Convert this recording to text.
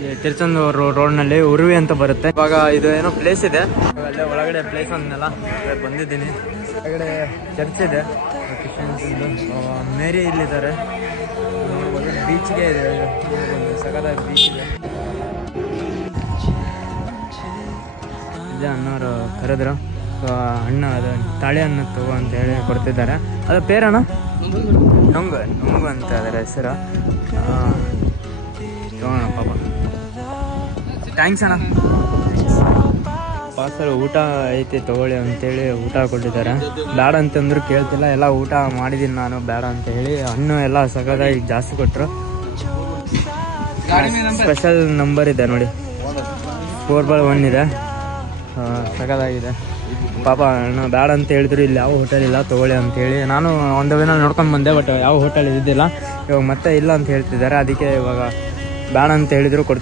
ಅಲ್ಲಿ ತಿರುಚಂದೂರು ರೋಡ್ನಲ್ಲಿ ಉರುವಿ ಅಂತ ಬರುತ್ತೆ. ಇವಾಗ ಇದು ಏನೋ ಪ್ಲೇಸ್ ಇದೆ, ಅಲ್ಲೇ ಒಳಗಡೆ ಪ್ಲೇಸ್ ಅಂದ್ನಲ್ಲ ಬಂದಿದ್ದೀನಿ. ಒಳಗಡೆ ಚರ್ಚ್ ಇದೆ, ಮೇರಿ ಇಲ್ಲಿದ್ದಾರೆ. ಬೀಚ್ಗೆ ಇದೆ, ಒಂದು ಸಗದ ಬೀಚ್ ಇದೆ. ಇಲ್ಲೇ ಅಣ್ಣವರು ಕರೆದ್ರು, ಅಣ್ಣ ಅದು ತಾಳಿ ಹಣ್ಣು ತಗೋ ಅಂತ ಹೇಳಿ ಕೊಡ್ತಿದ್ದಾರೆ. ಅದು ಪೇರಣ್ಣ ನೊಂಗು ಅಂತ ಅದರ ಹೆಸರು. ತಗೋಣ ಪಾಪ. ಥ್ಯಾಂಕ್ಸ್ ಅಣ್ಣ. ಪಾರ್ಸಲ್ ಊಟ ಐತಿ ತಗೊಳ್ಳಿ ಅಂತೇಳಿ ಊಟ ಕೊಟ್ಟಿದ್ದಾರೆ. ಬೇಡ ಅಂತಂದ್ರು ಕೇಳ್ತಿಲ್ಲ, ಎಲ್ಲ ಊಟ ಮಾಡಿದ್ದೀನಿ ನಾನು, ಬೇಡ ಅಂತ ಹೇಳಿ. ಹಣ್ಣು ಎಲ್ಲ ಸಗದಾಗಿ ಜಾಸ್ತಿ ಕೊಟ್ಟರು. ಸ್ಪೆಷಲ್ ನಂಬರ್ ಇದೆ ನೋಡಿ, 4/1 ಇದೆ, ಸಗದಾಗಿದೆ. ಪಾಪ ಅಣ್ಣ ಬೇಡ ಅಂತ ಹೇಳಿದ್ರು. ಇಲ್ಲಿ ಯಾವ ಹೋಟೆಲ್ ಇಲ್ಲ ತೊಗೊಳ್ಳಿ ಅಂತೇಳಿ. ನಾನು ಒಂದು ವೇನಲ್ಲಿ ನೋಡ್ಕೊಂಡು ಬಂದೆ, ಬಟ್ ಯಾವ ಹೋಟೆಲ್ ಇದ್ದಿದ್ದಿಲ್ಲ. ಇವಾಗ ಮತ್ತೆ ಇಲ್ಲ ಅಂತ ಹೇಳ್ತಿದ್ದಾರೆ. ಅದಕ್ಕೆ ಇವಾಗ ಬೇಡ ಅಂತ ಹೇಳಿದ್ರು ಕೊಡ್ತೀನಿ.